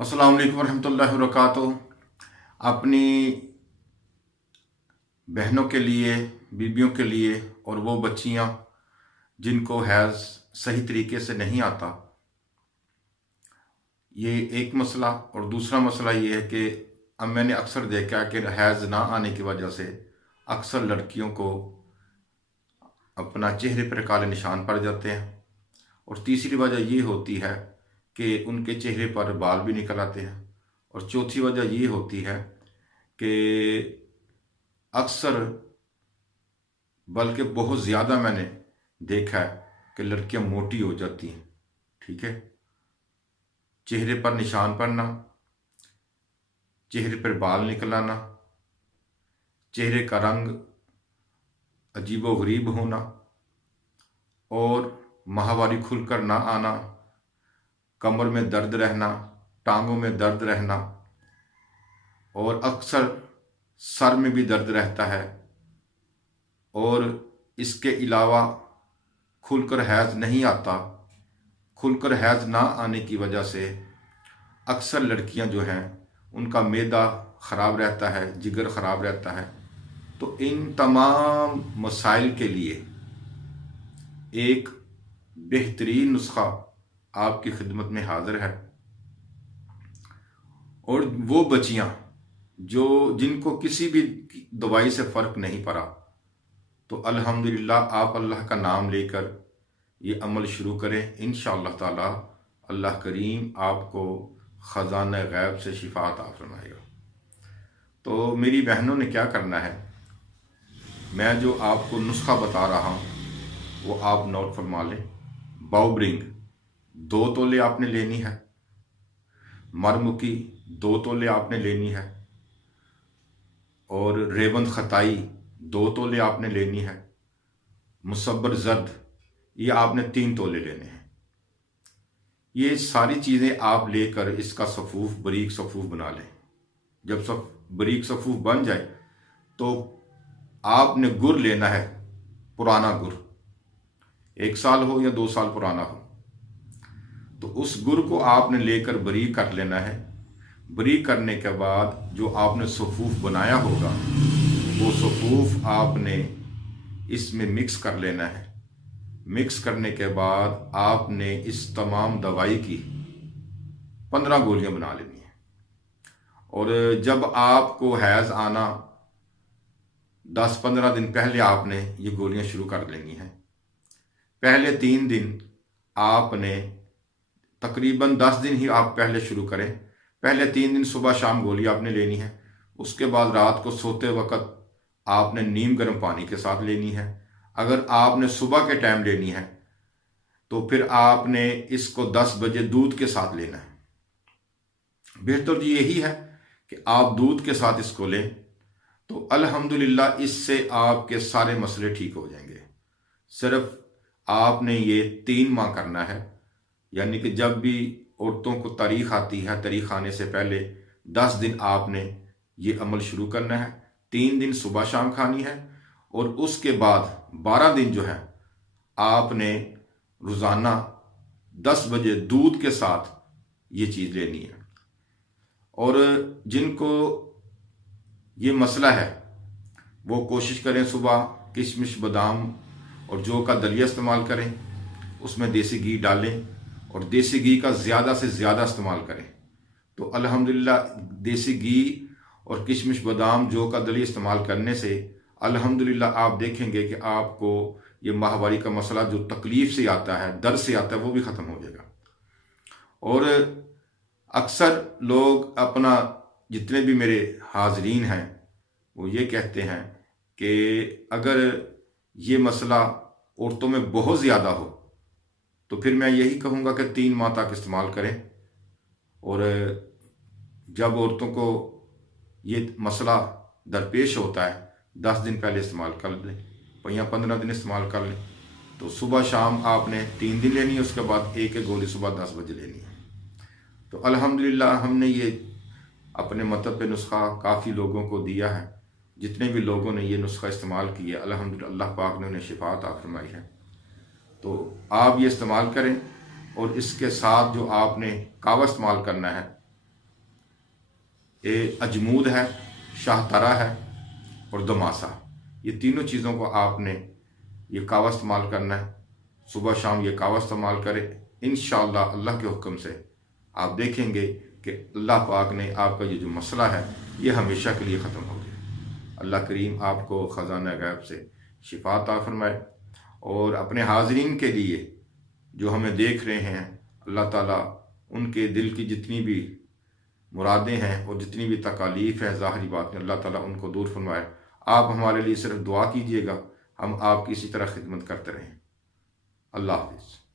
अस्सलाम वालेकुम रहमतुल्लाहि व बरकातुहू। अपनी बहनों के लिए, बीबियों के लिए और वो बच्चियां जिनको हैज़ सही तरीके से नहीं आता, ये एक मसला। और दूसरा मसला ये है कि अब मैंने अक्सर देखा है कि हैज़ ना आने की वजह से अक्सर लड़कियों को अपना चेहरे पर काले निशान पड़ जाते हैं। और तीसरी वजह ये होती है कि उनके चेहरे पर बाल भी निकल आते हैं। और चौथी वजह ये होती है कि अक्सर, बल्कि बहुत ज़्यादा मैंने देखा है कि लड़कियां मोटी हो जाती हैं। ठीक है, चेहरे पर निशान पड़ना, चेहरे पर बाल निकल आना, चेहरे का रंग अजीबो गरीब होना और माहवारी खुलकर ना आना, कमर में दर्द रहना, टांगों में दर्द रहना और अक्सर सर में भी दर्द रहता है। और इसके अलावा खुलकर हैज़ नहीं आता। खुलकर हैज़ ना आने की वजह से अक्सर लड़कियां जो हैं उनका मैदा ख़राब रहता है, जिगर ख़राब रहता है। तो इन तमाम मसाइल के लिए एक बेहतरीन नुस्खा आपकी खिदमत में हाजिर है। और वो बच्चियां जो जिनको किसी भी दवाई से फ़र्क नहीं पड़ा, तो अल्हम्दुलिल्लाह आप अल्लाह का नाम लेकर ये अमल शुरू करें। इंशाअल्लाह ताला अल्लाह करीम आपको ख़ज़ाना गैब से शिफा अता फरमाएगा। तो मेरी बहनों ने क्या करना है, मैं जो आपको नुस्खा बता रहा हूँ वो आप नोट फरमा लें। बाउब्रिंग 2 तोले आपने लेनी है, मरमुकी 2 तोले आपने लेनी है और रेवंद खताई 2 तोले आपने लेनी है, मुसब्बर जर्द ये आपने 3 तोले लेने हैं। ये सारी चीज़ें आप लेकर इसका सफ़ूफ, बारीक सफ़ूफ बना लें। जब बारीक सफ़ूफ बन जाए तो आपने गुड़ लेना है, पुराना गुड़, 1 साल हो या 2 साल पुराना हो, तो उस गुड़ को आपने लेकर बारीक कर लेना है। बारीक करने के बाद जो आपने सफ़ूफ बनाया होगा वो सफ़ूफ आपने इसमें मिक्स कर लेना है। मिक्स करने के बाद आपने इस तमाम दवाई की 15 गोलियां बना लेनी है। और जब आपको हैज़ आना 10-15 दिन पहले आपने ये गोलियां शुरू कर लेनी हैं। पहले 3 दिन आपने तकरीबन 10 दिन ही आप पहले शुरू करें। पहले 3 दिन सुबह शाम गोली आपने लेनी है। उसके बाद रात को सोते वक्त आपने नीम गर्म पानी के साथ लेनी है। अगर आपने सुबह के टाइम लेनी है तो फिर आपने इसको 10 बजे दूध के साथ लेना है। बेहतर तो यही है कि आप दूध के साथ इसको लें, तो अल्हम्दुलिल्लाह इससे आपके सारे मसले ठीक हो जाएंगे। सिर्फ आपने ये 3 माह करना है, यानी कि जब भी औरतों को तारीख आती है, तारीख आने से पहले 10 दिन आपने ये अमल शुरू करना है। 3 दिन सुबह शाम खानी है और उसके बाद 12 दिन जो है आपने रोज़ाना 10 बजे दूध के साथ ये चीज़ लेनी है। और जिनको ये मसला है वो कोशिश करें सुबह किशमिश, बादाम और जौ का दलिया इस्तेमाल करें, उसमें देसी घी डालें और देसी घी का ज़्यादा से ज़्यादा इस्तेमाल करें। तो अल्हम्दुलिल्लाह देसी घी और किशमिश, बादाम, जौ का दलिया इस्तेमाल करने से अल्हम्दुलिल्लाह आप देखेंगे कि आपको ये माहवारी का मसला जो तकलीफ़ से आता है, दर्द से आता है, वो भी ख़त्म हो जाएगा। और अक्सर लोग अपना, जितने भी मेरे हाजरीन हैं वो ये कहते हैं कि अगर ये मसला औरतों में बहुत ज़्यादा हो तो फिर मैं यही कहूँगा कि 3 माह तक इस्तेमाल करें। और जब औरतों को ये मसला दरपेश होता है 10 दिन पहले इस्तेमाल कर लें या 15 दिन इस्तेमाल कर लें। तो सुबह शाम आपने 3 दिन लेनी है, उसके बाद एक एक गोली सुबह 10 बजे लेनी है। तो अल्हम्दुलिल्लाह हमने ये अपने मतलब पे नुस्खा काफ़ी लोगों को दिया है। जितने भी लोगों ने ये नुस्खा इस्तेमाल किया अल्हम्दुलिल्लाह अल्लाह पाक ने उन्हें शिफा अता फरमाई है। तो आप ये इस्तेमाल करें। और इसके साथ जो आपने कावा इस्तेमाल करना है ये अजमूद है, शाहतरा है और दमासा। ये तीनों चीज़ों को आपने ये कावा इस्तेमाल करना है। सुबह शाम ये कावा इस्तेमाल करें। इंशाअल्लाह अल्लाह के हुक्म से आप देखेंगे कि अल्लाह पाक ने आपका ये जो मसला है ये हमेशा के लिए ख़त्म हो गया। अल्लाह करीम आपको ख़जाना गैब से शिफा अता फरमाए। और अपने हाज़रीन के लिए जो हमें देख रहे हैं, अल्लाह ताला उनके दिल की जितनी भी मुरादें हैं और जितनी भी तकालीफ़ है ज़ाहिरी बात में, अल्लाह ताला उनको दूर फरमाए। आप हमारे लिए सिर्फ दुआ कीजिएगा, हम आपकी इसी तरह खिदमत करते रहें। अल्लाह हाफ़िज़।